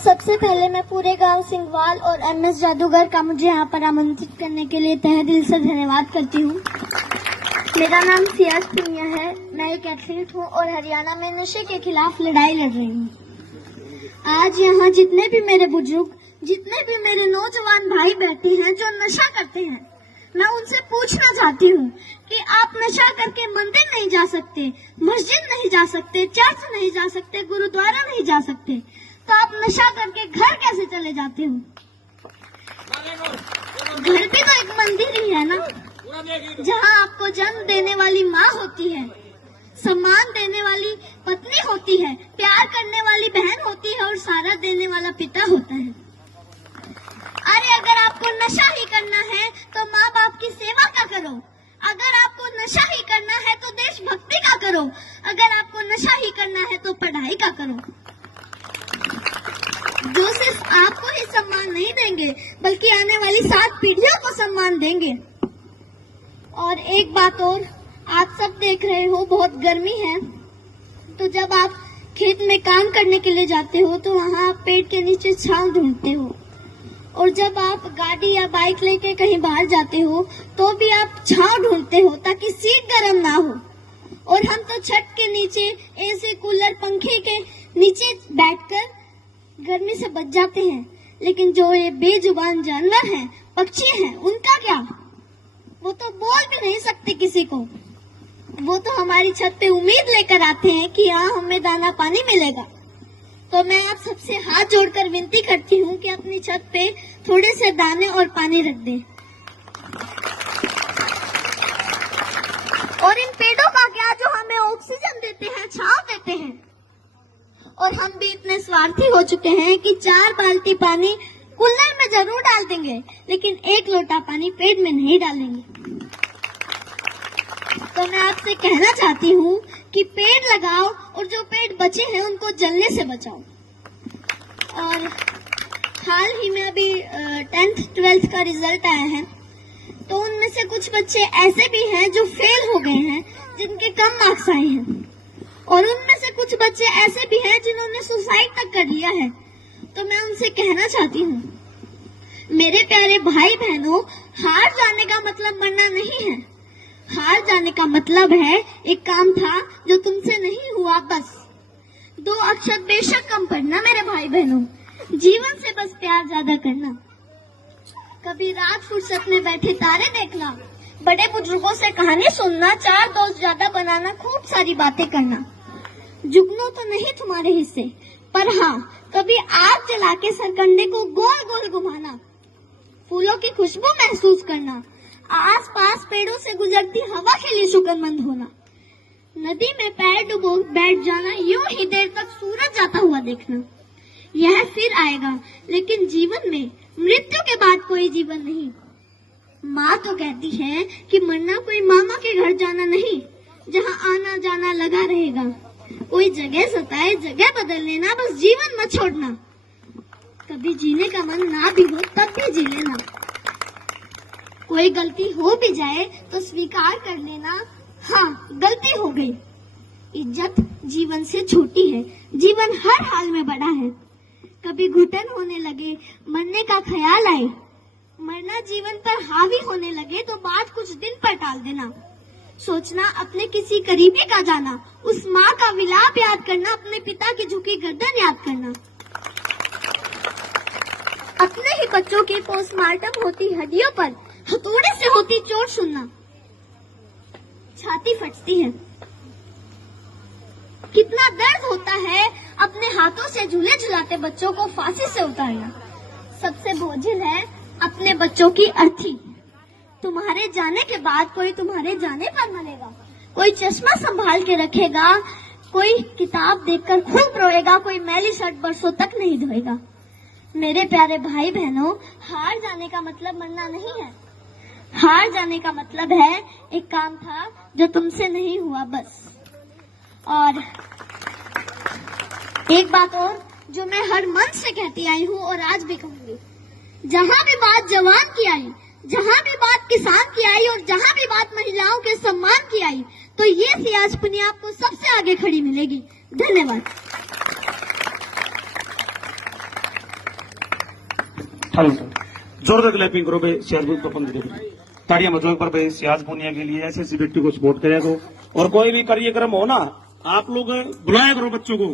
सबसे पहले मैं पूरे गांव सिंघवाल और एमएस जादूगर का मुझे यहाँ पर आमंत्रित करने के लिए तहे दिल से धन्यवाद करती हूँ। मेरा नाम सियाज पुनिया है। मैं एक एथलीट हूँ और हरियाणा में नशे के खिलाफ लड़ाई लड़ रही हूँ। आज यहाँ जितने भी मेरे बुजुर्ग, जितने भी मेरे नौजवान भाई बैठे हैं जो नशा करते हैं, मैं उनसे पूछना चाहती हूँ कि आप नशा करके मंदिर नहीं जा सकते, मस्जिद नहीं जा सकते, चर्च नहीं जा सकते, गुरुद्वारा नहीं जा सकते, तो आप नशा करके घर कैसे चले जाते हो? घर भी तो एक मंदिर ही है ना, जहाँ आपको जन्म देने वाली माँ होती है, सम्मान देने वाली पत्नी होती है, प्यार करने वाली बहन होती है और सहारा देने वाला पिता होता है। अरे अगर आपको नशा ही करना है तो माँ बाप की सेवा का करो। अगर आपको नशा ही करना है तो देशभक्ति का करो। अगर आपको नशा ही करना है तो पढ़ाई का करो। जो सिर्फ आपको ही सम्मान नहीं देंगे बल्कि आने वाली 7 पीढ़ियों को सम्मान देंगे। और एक बात और, आप सब देख रहे हो बहुत गर्मी है, तो जब आप खेत में काम करने के लिए जाते हो तो वहाँ आप पेड़ के नीचे छांव ढूंढते हो, और जब आप गाड़ी या बाइक लेके कहीं बाहर जाते हो तो भी आप छांव ढूंढते हो ताकि सीट गर्म ना हो। और हम तो छत के नीचे एसी, कूलर, पंखे के नीचे बैठकर गर्मी से बच जाते हैं, लेकिन जो ये बेजुबान जानवर हैं, पक्षी हैं, उनका क्या? वो तो बोल भी नहीं सकते किसी को। वो तो हमारी छत पे उम्मीद लेकर आते हैं कि यहाँ हमें दाना पानी मिलेगा। तो मैं आप सबसे हाथ जोड़कर विनती करती हूँ कि अपनी छत पे थोड़े से दाने और पानी रख दें। और इन पेड़ों का क्या जो हमें ऑक्सीजन देते हैं, छांव देते हैं। और हम भी इतने स्वार्थी हो चुके हैं कि 4 बाल्टी पानी कूलर में जरूर डाल देंगे, लेकिन 1 लोटा पानी पेड़ में नहीं डालेंगे। तो मैं आपसे कहना चाहती हूँ कि पेड़ लगाओ और जो पेड़ बचे हैं उनको जलने से बचाओ। और हाल ही में अभी 10th 12th का रिजल्ट आया है, तो उनमें से कुछ बच्चे ऐसे भी हैं जो फेल हो गए हैं, जिनके कम मार्क्स आए हैं, और उनमें से कुछ बच्चे ऐसे भी हैं जिन्होंने सुसाइड तक कर लिया है। तो मैं उनसे कहना चाहती हूँ, मेरे प्यारे भाई बहनों, हार जाने का मतलब मरना नहीं है। हार जाने का मतलब है एक काम था जो तुमसे नहीं हुआ, बस 2 अक्षर बेशक कम पढ़ना। मेरे भाई बहनों, जीवन से बस प्यार ज्यादा करना, कभी रात फुर्सत में बैठे तारे देखना, बड़े बुजुर्गों से कहानी सुनना, 4 दोस्त ज्यादा बनाना, खूब सारी बातें करना। जुगनू तो नहीं तुम्हारे हिस्से, पर हाँ, कभी आग जला के सरकंडे को गोल गोल घुमाना, फूलों की खुशबू महसूस करना, आसपास पेड़ों से गुजरती हवा के लिए शुक्रमंद होना, नदी में पैर डुबो बैठ जाना, यूं ही देर तक सूरज जाता हुआ देखना। यह फिर आएगा, लेकिन जीवन में मृत्यु के बाद कोई जीवन नहीं। माँ तो कहती है कि मरना कोई मामा के घर जाना नहीं, जहाँ आना जाना लगा रहेगा। कोई जगह सताए, जगह बदल लेना, बस जीवन मत छोड़ना। कभी जीने का मन ना भी हो तब भी जी लेना। कोई गलती हो भी जाए तो स्वीकार कर लेना, हाँ गलती हो गई। इज्जत जीवन से छोटी है, जीवन हर हाल में बड़ा है। कभी घुटन होने लगे, मरने का ख्याल आए, मरना जीवन पर हावी होने लगे तो बात कुछ दिन पर टाल देना। सोचना अपने किसी करीबी का जाना, उस माँ का विलाप याद करना, अपने पिता की झुकी गर्दन याद करना। अपने ही बच्चों की पोस्टमार्टम होती हड्डियों पर हथौड़े से होती चोट सुनना, छाती फटती है। कितना दर्द होता है अपने हाथों से झूले झुलाते बच्चों को फांसी से उतारना। सबसे बोझिल है अपने बच्चों की अर्थी। तुम्हारे जाने के बाद कोई तुम्हारे जाने पर मरेगा, कोई चश्मा संभाल के रखेगा, कोई किताब देखकर खूब रोएगा, कोई मैली शर्ट बरसों तक नहीं धोएगा। मेरे प्यारे भाई बहनों, हार जाने का मतलब मरना नहीं है। हार जाने का मतलब है एक काम था जो तुमसे नहीं हुआ, बस। और एक बात और जो मैं हर मन से कहती आई हूँ और आज भी कहूंगी, जहाँ भी बात जवान की आई, जहाँ भी बात किसान की आई और जहाँ भी बात महिलाओं के सम्मान की आई, तो ये सियाज पुनिया आपको सबसे आगे खड़ी मिलेगी। धन्यवाद। जोरदार क्लैपिंग करो भाई सियाज पपन दे ताड़ियां बजाओ पर भाई सियाज पुनिया के लिए ऐसे ऐसे व्यक्ति को सपोर्ट करेगा। और कोई भी कार्यक्रम हो ना, आप लोग बुलाया करो बच्चों को।